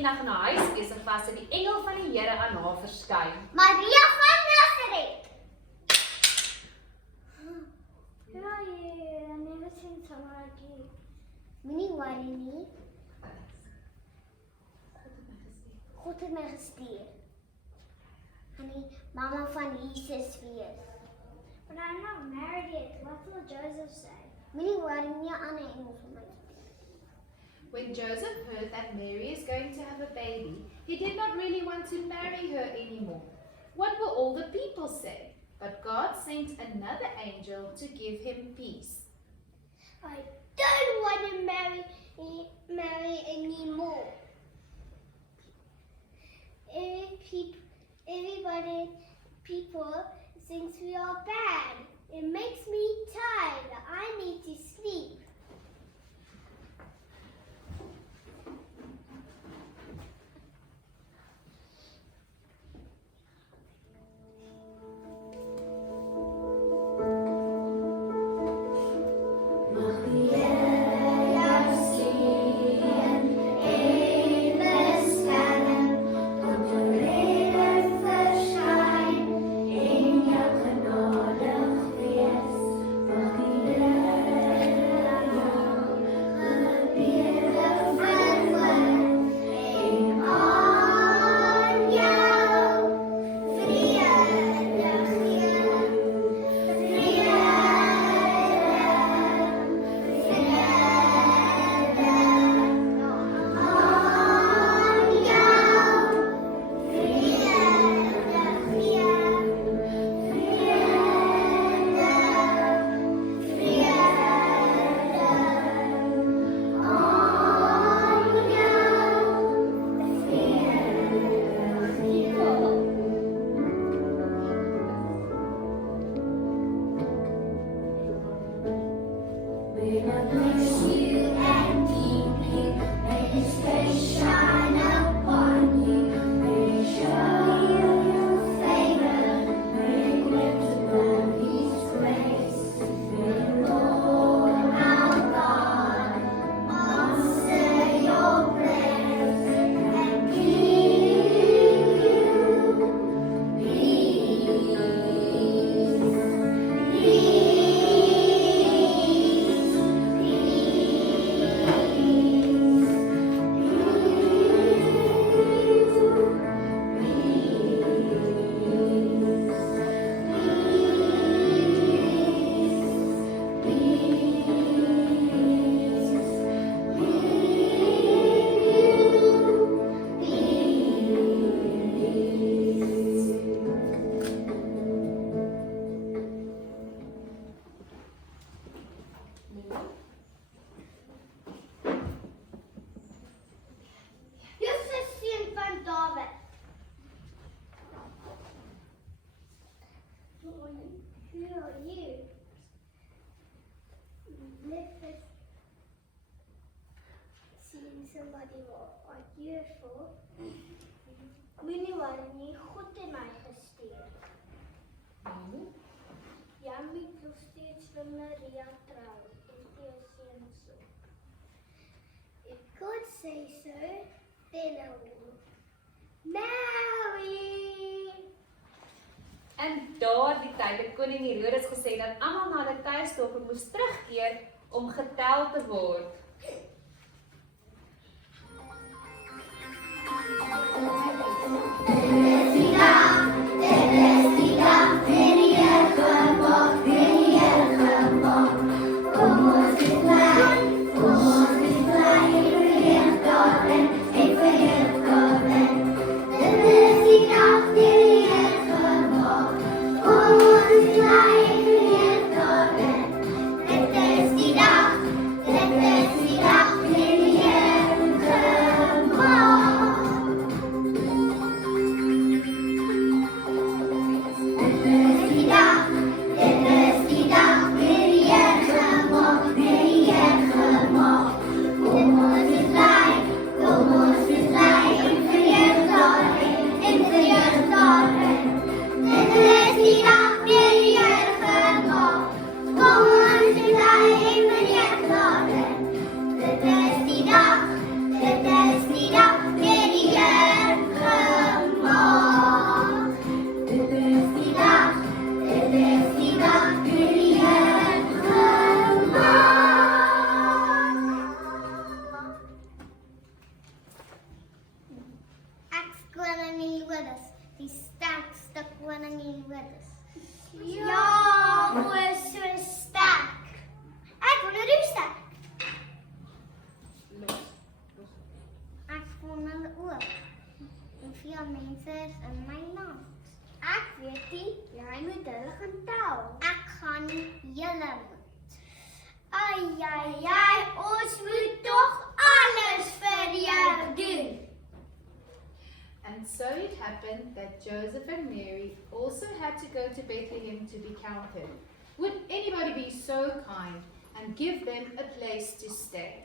eendag na huis besig was, het die engel van die Here aan haar verskyn. Maria van Nazareth. Who are you? I've never seen someone like you. Moenie worry nie. God het my gestuur. En die mama van Jesus wees. But I'm not married yet. What will Joseph say? Moenie worry nie aan 'n engel vir my. When Joseph heard that Mary is going to have a baby, he did not really want to marry her anymore. What will all the people say? But God sent another angel to give him peace. I don't want to marry anymore. People thinks we are bad. It makes me tired. I need to sleep. Who are you? Never seen somebody like you before. Moenie worry nie, God het my gestuur. Jy moet nog steeds vir Maria trou en jou seun so. If God says so, then I will marry. En daardie tyd het koning Herodes gesê dat almal na hulle tuisdorpe moes terugkeer om getel te word. Ja, mooi so sterk. Ek wil 'n roestek. Ek vond ook. Hoeveel mense is in my land? Ek weet nie, jy moet hulle gaan tel. Ek gaan julle moet. Ai, ons moet tog alles vir jou doen. And so it happened that Joseph and Mary also had to go to Bethlehem to be counted. Would anybody be so kind and give them a place to stay?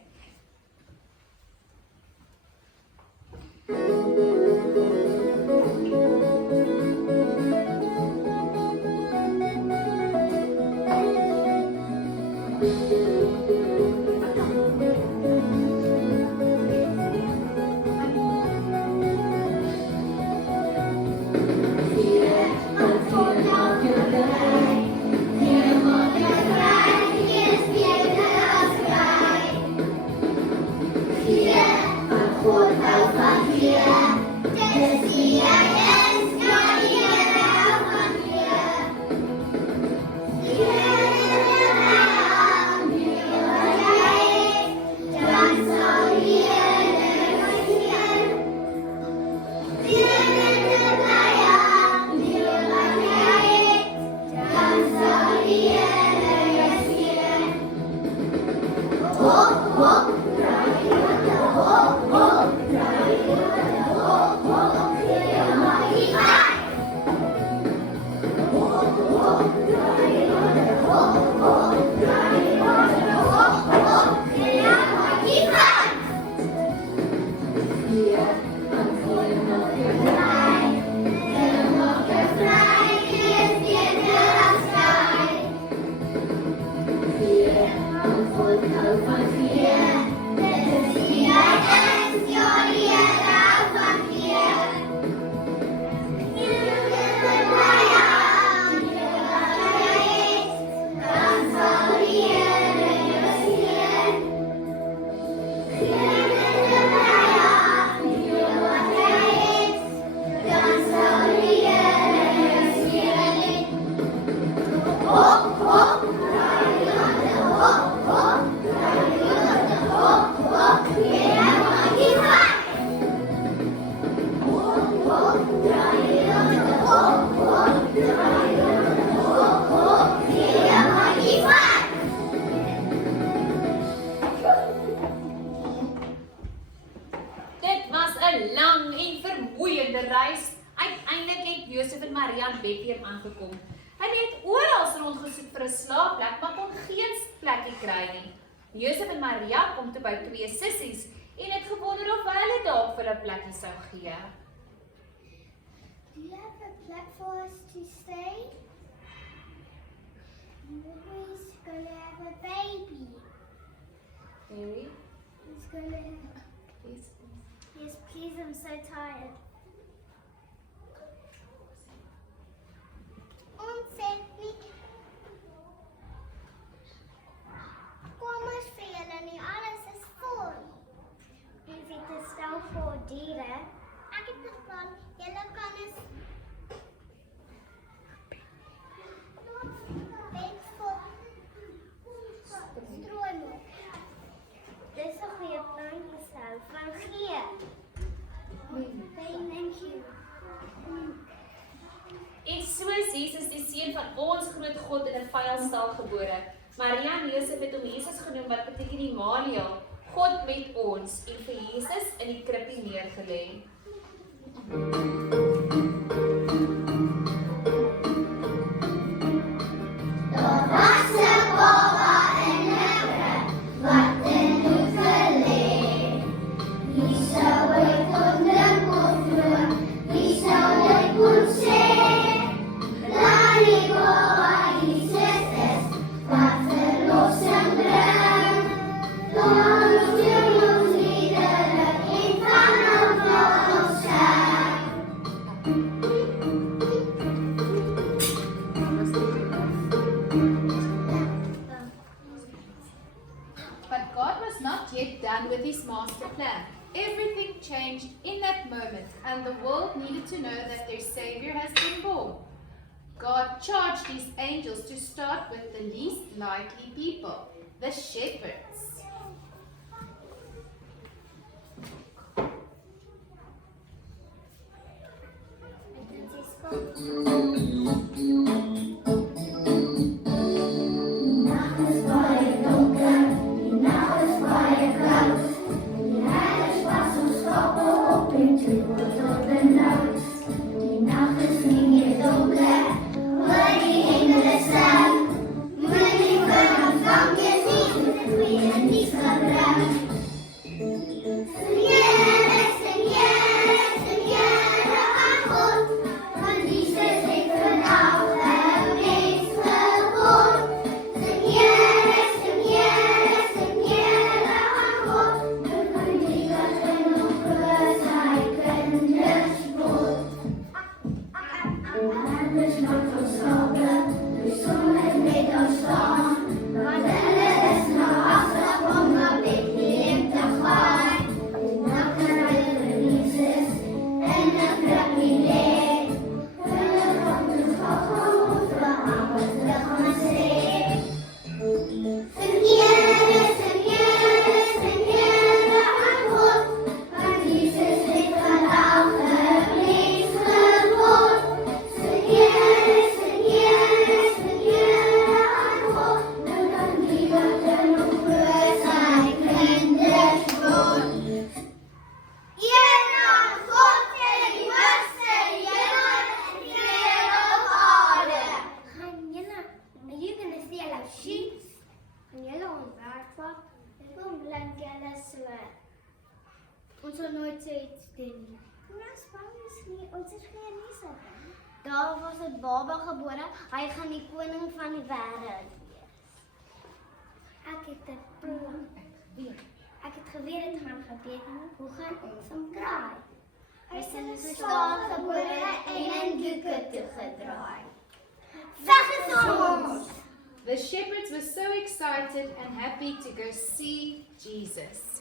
Josef en Maria in Bethlehem aangekom. Hulle het oral rondgesoek vir 'n slaapplek, maar kon geen plekkie kry nie. Josef en Maria kom toe by twee sissies en het gewonder of hulle dalk vir 'n plekkie sou gee. Do you have a plek for us to stay? Mary's gonna have a baby. Mary, He's gonna please. Yes, please, I'm so tired. Ons het nie. Kom ons vir julle nie, alles is vol. Is it a stel voor dieren? Ek het 'n plan, julle kan eens bed vol strooi maak. Dis 'n goeie plan, Giselle. Van gee. Thank you. En so is Jesus die seun van ons groot God in 'n vyelstal gebore. Maria en Josef het hom Jesus genoem wat beteken Immanuel, God met ons, en vir Jesus in die krippie neergelê. But God was not yet done with his master plan. Everything changed in that moment, and the world needed to know that their Savior has been born. God God charged his angels to start with the least likely people, the shepherds. Ons sal nooit so iets doen nie. Ons is geen mense. Daar was 'n baba gebore. Hy gaan die koning van die wêreld wees. Ek het 'n plan. Ek het geweet dit gaan gebeur. Hoe gaan ons hom kry? Hy is in 'n Staal gebore en in doeke toegedraai. Weg is ons! The shepherds were so excited and happy to go see Jesus.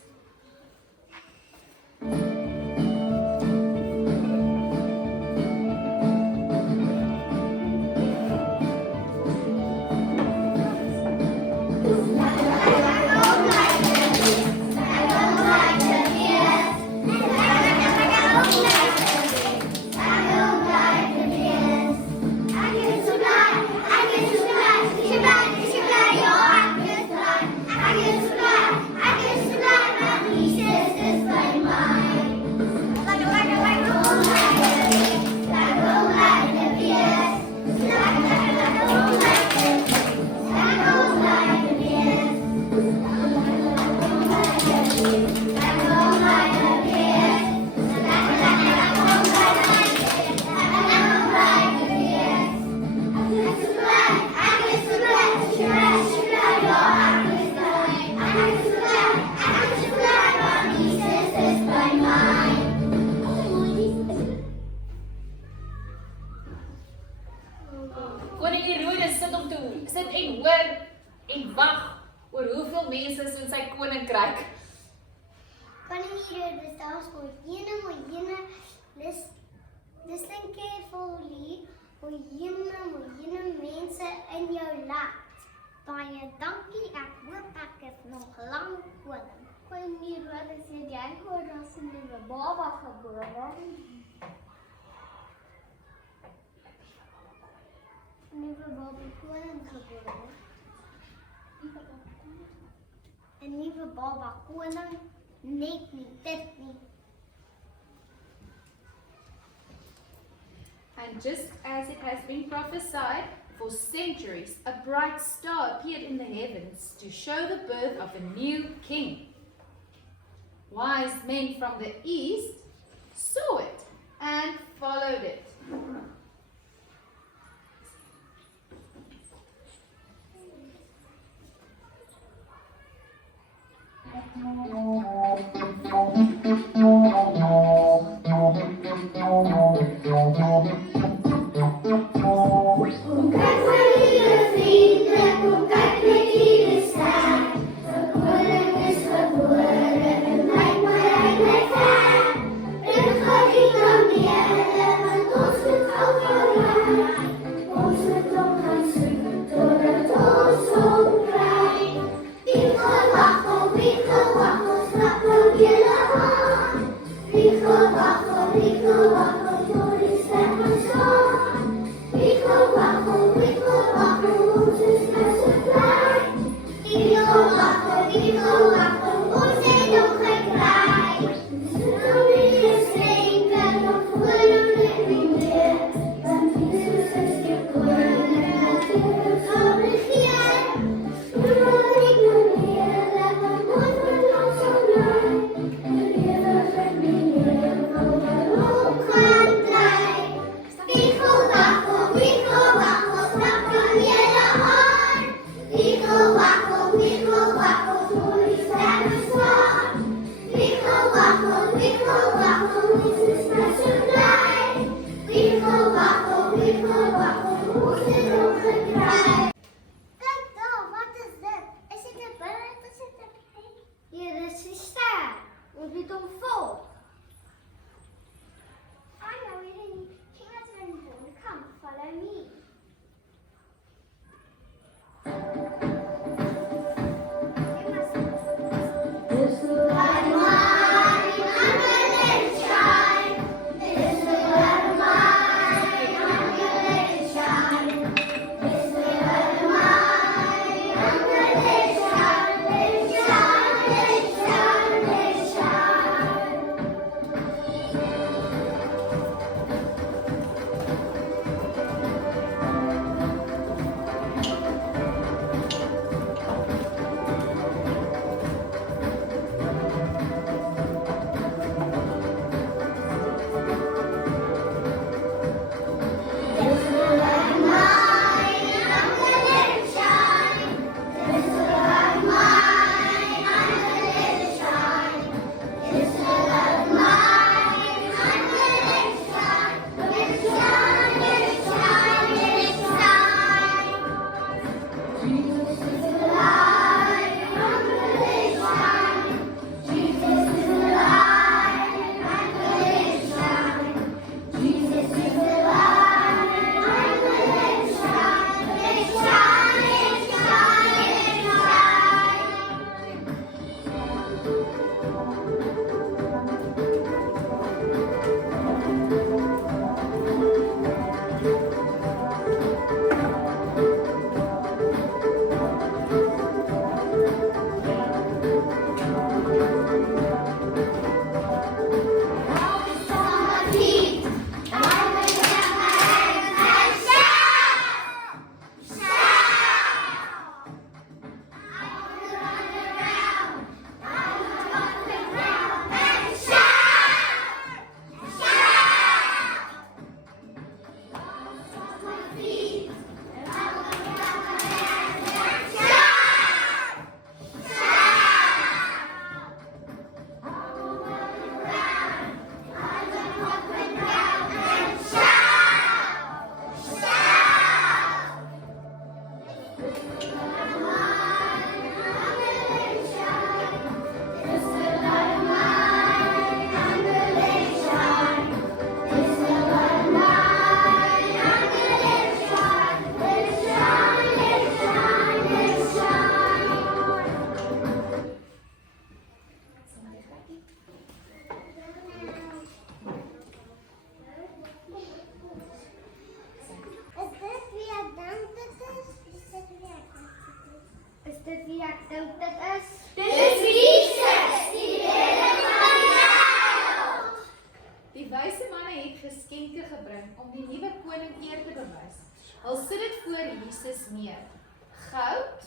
Koning Herodes sit en hoor en wag oor hoeveel mense is in sy koninkryk. Koning Herodes, daar's miljoene, listen carefully, miljoene mense in jou land. Baie dankie, ek hoop ek is nog lank koning. Koning Herodes, jy hoor daar's 'n nuwe baba gebore. Nuwe baba koning gebore. 'n Nuwe baba koning, net nie, dit nie. And just as it has been prophesied for centuries, a bright star appeared in the heavens to show the birth of a new king. Wise men from the east saw it and followed it. Ons moet Is dit wie ek dink dit is? Dit is Jesus, die Here van die wêreld. Die wyse manne het geskenke gebring om die nuwe koning eer te bewys. Hulle sit dit voor Jesus neer. Goud,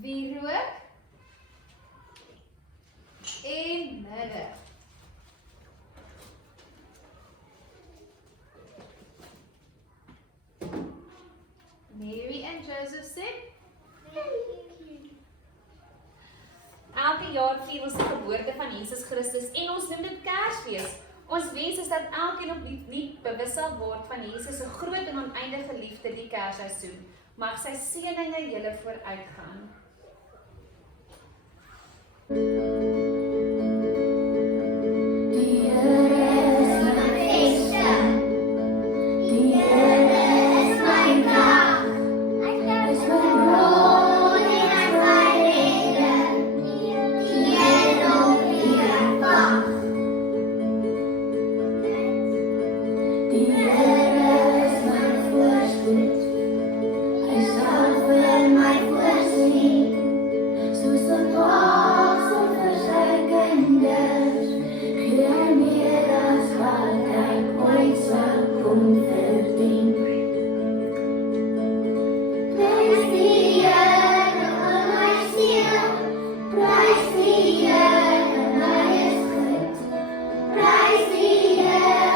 wierook en mirre. Mary and Joseph said, Elke jaar vier ons die geboorte van Jesus Christus en ons noem dit Kersfees. Ons wens is dat elkeen opnuut bewus sal word van Jesus se groot en oneindige liefde die Kersseisoen. Mag sy seëninge julle vooruitgaan. Prijs die Here,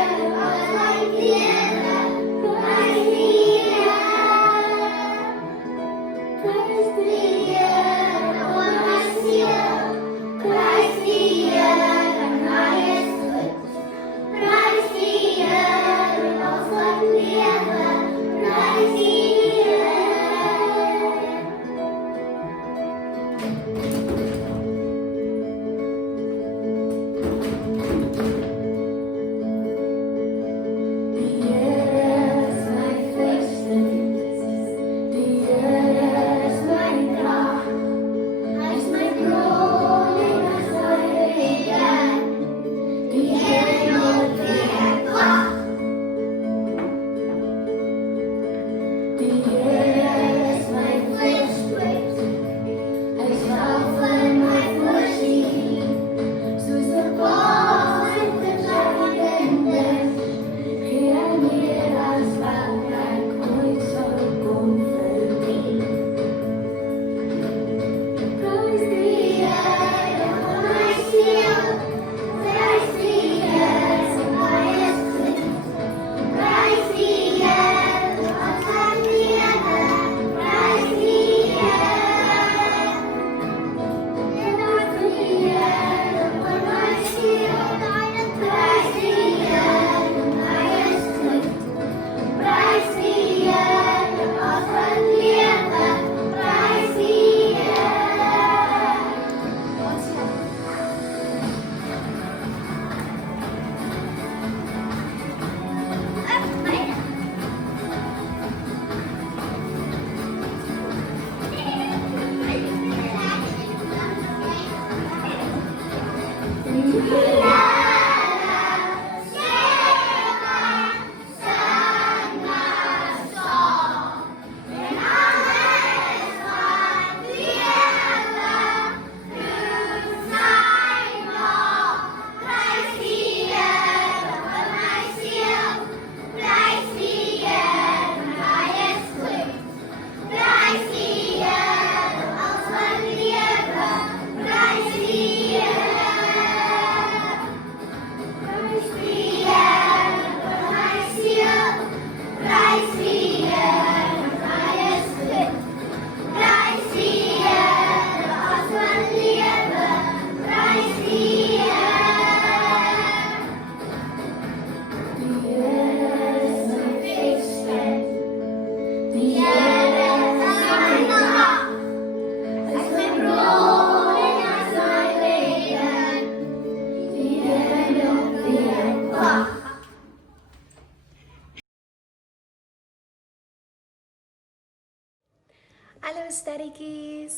Hallo sterretjies.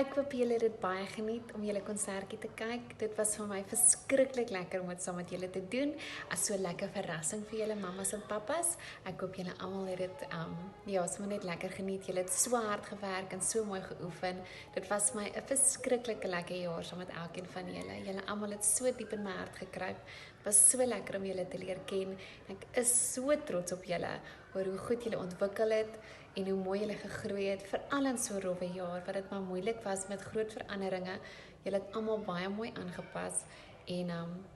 Ek hoop julle het dit baie geniet om julle konsertjie te kyk. Dit was vir my verskriklik lekker om dit saam met julle te doen. As so 'n lekker verrassing vir julle mammas en pappas. Ek hoop julle almal het dit sommer net lekker geniet. Julle het so hard gewerk en so mooi geoefen. Dit was vir my 'n verskriklike lekker jaar saam met elkeen van julle. Julle almal het so diep in my hart gekruip. Dit was so lekker om julle te leer ken. Ek is so trots op julle oor hoe goed julle ontwikkel het en hoe mooi julle gegroei het, veral in so 'n rowwe jaar wat dit maar moeilik was met groot veranderinge. Julle het almal baie mooi aangepas en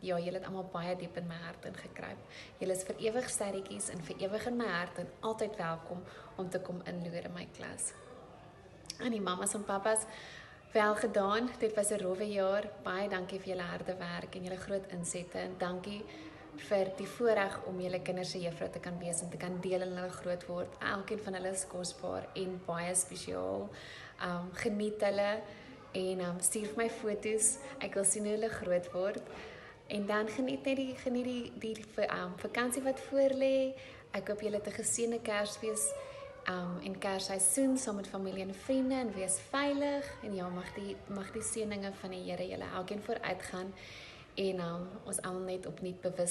julle het almal baie diep in my hart ingekruip. Julle is vir ewig sterretjies en vir ewig in my hart en altyd welkom om te kom inloer in my klas. En die mammas en pappas, wel gedaan. Dit was 'n rowwe jaar. Baie dankie vir julle harde werk en julle groot insette en dankie vir die voorreg om julle kinders se juffrou te kan wees en te kan deel in hulle groot word. Elkeen van hulle is kosbaar en baie spesiaal. Geniet hulle en stuur vir my foto's. Ek wil sien hoe hulle groot word. En dan geniet net die vakansie wat voorlê. Ek hoop julle het 'n geseënde Kersfees en Kersseisoen saam met familie en vriende en wees veilig. En ja, mag die seëninge van die Here julle elkeen vooruitgaan en ons almal net opnuut bewus